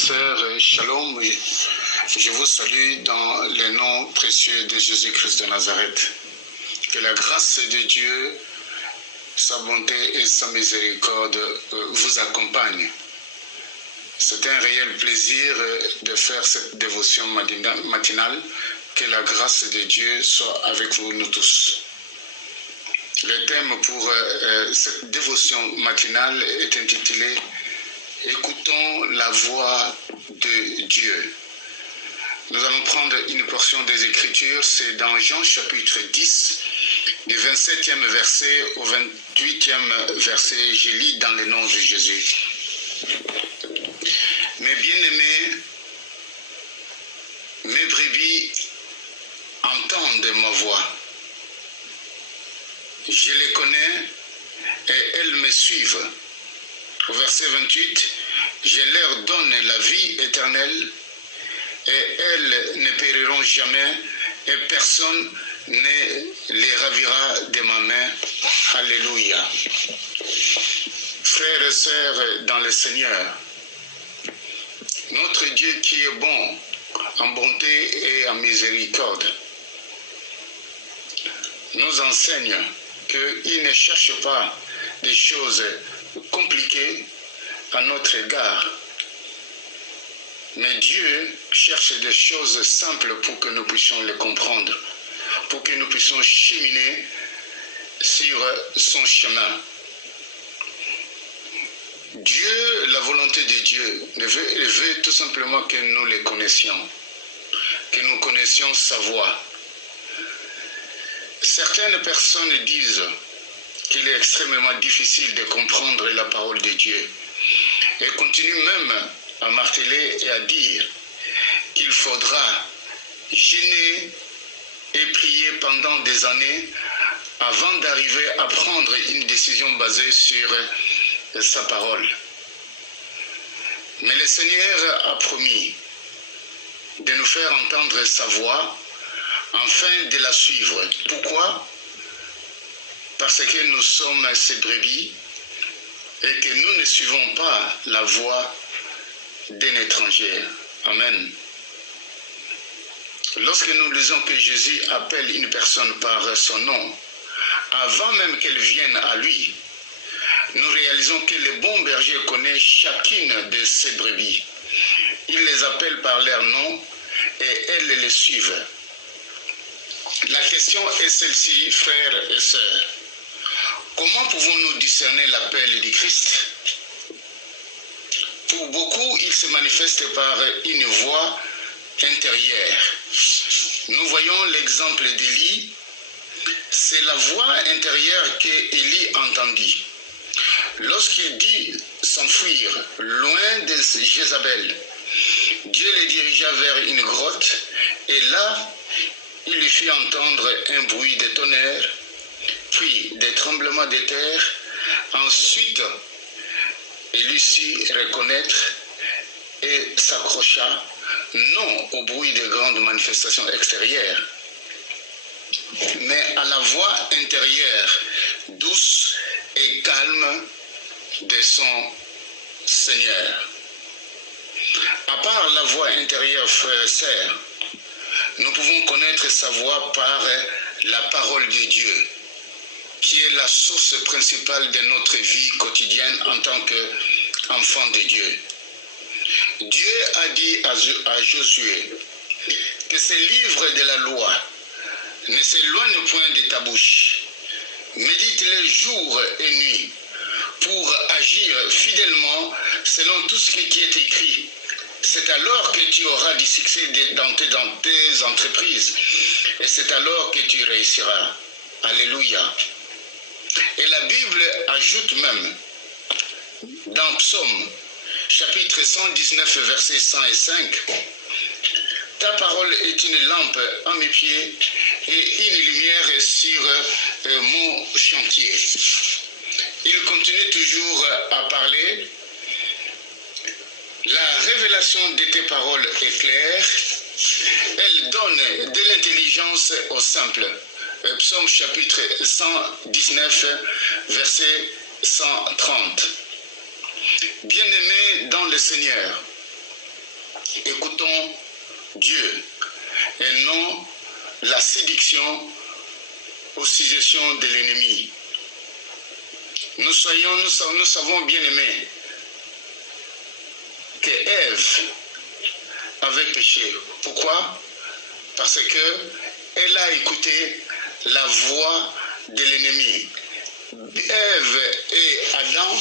sœurs, shalom, je vous salue dans le nom précieux de Jésus-Christ de Nazareth. Que la grâce de Dieu, sa bonté et sa miséricorde vous accompagnent. C'est un réel plaisir de faire cette dévotion matinale. Que la grâce de Dieu soit avec vous, nous tous. Le thème pour cette dévotion matinale est intitulé « Écoutons la voix de Dieu ». Nous allons prendre une portion des Écritures, c'est dans Jean chapitre 10, du 27e verset au 28e verset. Je lis dans le nom de Jésus. Mes bien-aimés, mes brebis entendent ma voix. Je les connais et elles me suivent. Au verset 28, je leur donne la vie éternelle et elles ne périront jamais et personne ne les ravira de ma main. Alléluia. Frères et sœurs dans le Seigneur, notre Dieu qui est bon en bonté et en miséricorde nous enseigne qu'il ne cherche pas des choses compliquées à notre égard. Mais Dieu cherche des choses simples pour que nous puissions les comprendre, pour que nous puissions cheminer sur son chemin. Dieu, la volonté de Dieu, veut tout simplement que nous les connaissions, que nous connaissions sa voix. Certaines personnes disent qu'il est extrêmement difficile de comprendre la parole de Dieu et continuent même à marteler et à dire qu'il faudra jeûner et prier pendant des années avant d'arriver à prendre une décision basée sur sa parole. Mais le Seigneur a promis de nous faire entendre sa voix afin de la suivre. Pourquoi? Parce que nous sommes ses brebis et que nous ne suivons pas la voix d'un étranger. Amen. Lorsque nous lisons que Jésus appelle une personne par son nom, avant même qu'elle vienne à lui, nous réalisons que le bon berger connaît chacune de ses brebis. Il les appelle par leur nom et elles les suivent. La question est celle-ci, frères et sœurs. Comment pouvons-nous discerner l'appel du Christ? Pour beaucoup, il se manifeste par une voix intérieure. Nous voyons l'exemple d'Élie. C'est la voix intérieure qu'Élie entendit. Lorsqu'il dit s'enfuir loin de Jézabel, Dieu le dirigea vers une grotte et là, il lui fit entendre un bruit de tonnerre, puis des tremblements de terre. Ensuite, il lui fit reconnaître et s'accrocha, non au bruit de grandes manifestations extérieures, mais à la voix intérieure, douce et calme de son Seigneur. À part la voix intérieure, frères et sœurs, nous pouvons connaître sa voix par la parole de Dieu, qui est la source principale de notre vie quotidienne en tant qu'enfant de Dieu. Dieu a dit à Josué que ce livre de la loi ne s'éloigne point de ta bouche. Médite-le jour et nuit pour agir fidèlement selon tout ce qui est écrit. C'est alors que tu auras du succès dans tes entreprises et c'est alors que tu réussiras. Alléluia. Et la Bible ajoute même dans Psaume chapitre 119 versets 105, ta parole est une lampe à mes pieds et une lumière sur mon chantier. Il continue toujours à parler. La révélation de tes paroles est claire. Elle donne de l'intelligence aux simples. Psaume chapitre 119, verset 130. Bien-aimés dans le Seigneur, Écoutons Dieu et non la séduction aux suggestions de l'ennemi. Nous savons bien aimés que Ève avait péché. Pourquoi? Parce qu'elle a écouté la voix de l'ennemi. Ève et Adam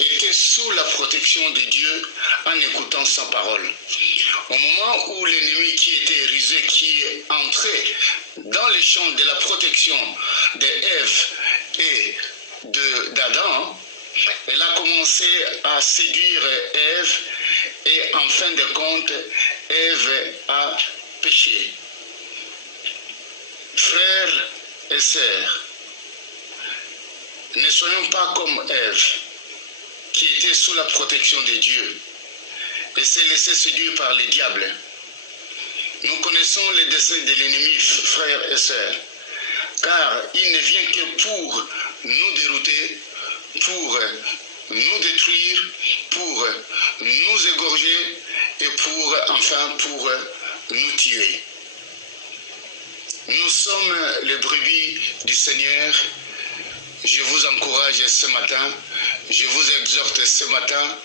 étaient sous la protection de Dieu en écoutant sa parole. Au moment où l'ennemi qui était rusé, qui est entré dans les champs de la protection d'Ève et d'Adam, elle a commencé à séduire Ève et en fin de compte, Ève a péché. Frères et sœurs, ne soyons pas comme Ève, qui était sous la protection de Dieu et s'est laissé séduire par les diables. Nous connaissons les desseins de l'ennemi, frères et sœurs, car il ne vient que pour nous dérouter, pour nous détruire, pour nous égorger et pour nous tuer. Nous sommes les brebis du Seigneur. Je vous encourage ce matin, je vous exhorte ce matin,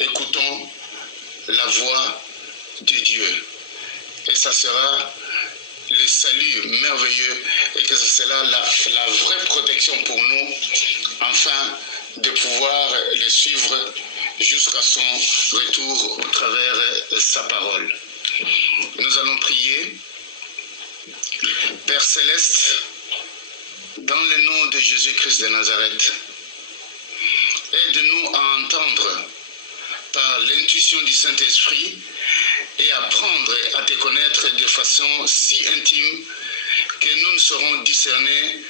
écoutons la voix de Dieu. Et ça sera le salut merveilleux et que ce sera la vraie protection pour nous, afin de pouvoir le suivre jusqu'à son retour au travers de sa parole. Nous allons prier. Père Céleste, dans le nom de Jésus-Christ de Nazareth, aide-nous à entendre par l'intuition du Saint-Esprit et apprendre à te connaître de façon si intime que nous ne saurons discerner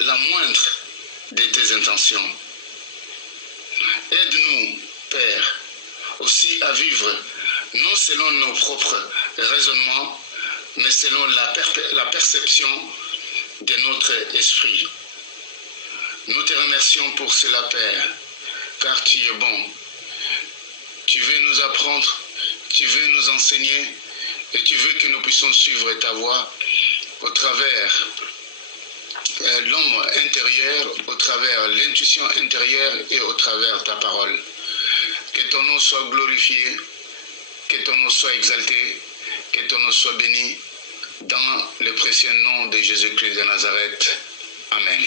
la moindre de tes intentions. Aide-nous, Père, aussi à vivre non selon nos propres raisonnements, mais selon la perception de notre esprit. Nous te remercions pour cela, Père, car tu es bon. Tu veux nous apprendre, tu veux nous enseigner, et tu veux que nous puissions suivre ta voie au travers l'homme intérieur, au travers l'intuition intérieure et au travers ta parole. Que ton nom soit glorifié, que ton nom soit exalté, que ton nom soit béni, dans le précieux nom de Jésus-Christ de Nazareth. Amen.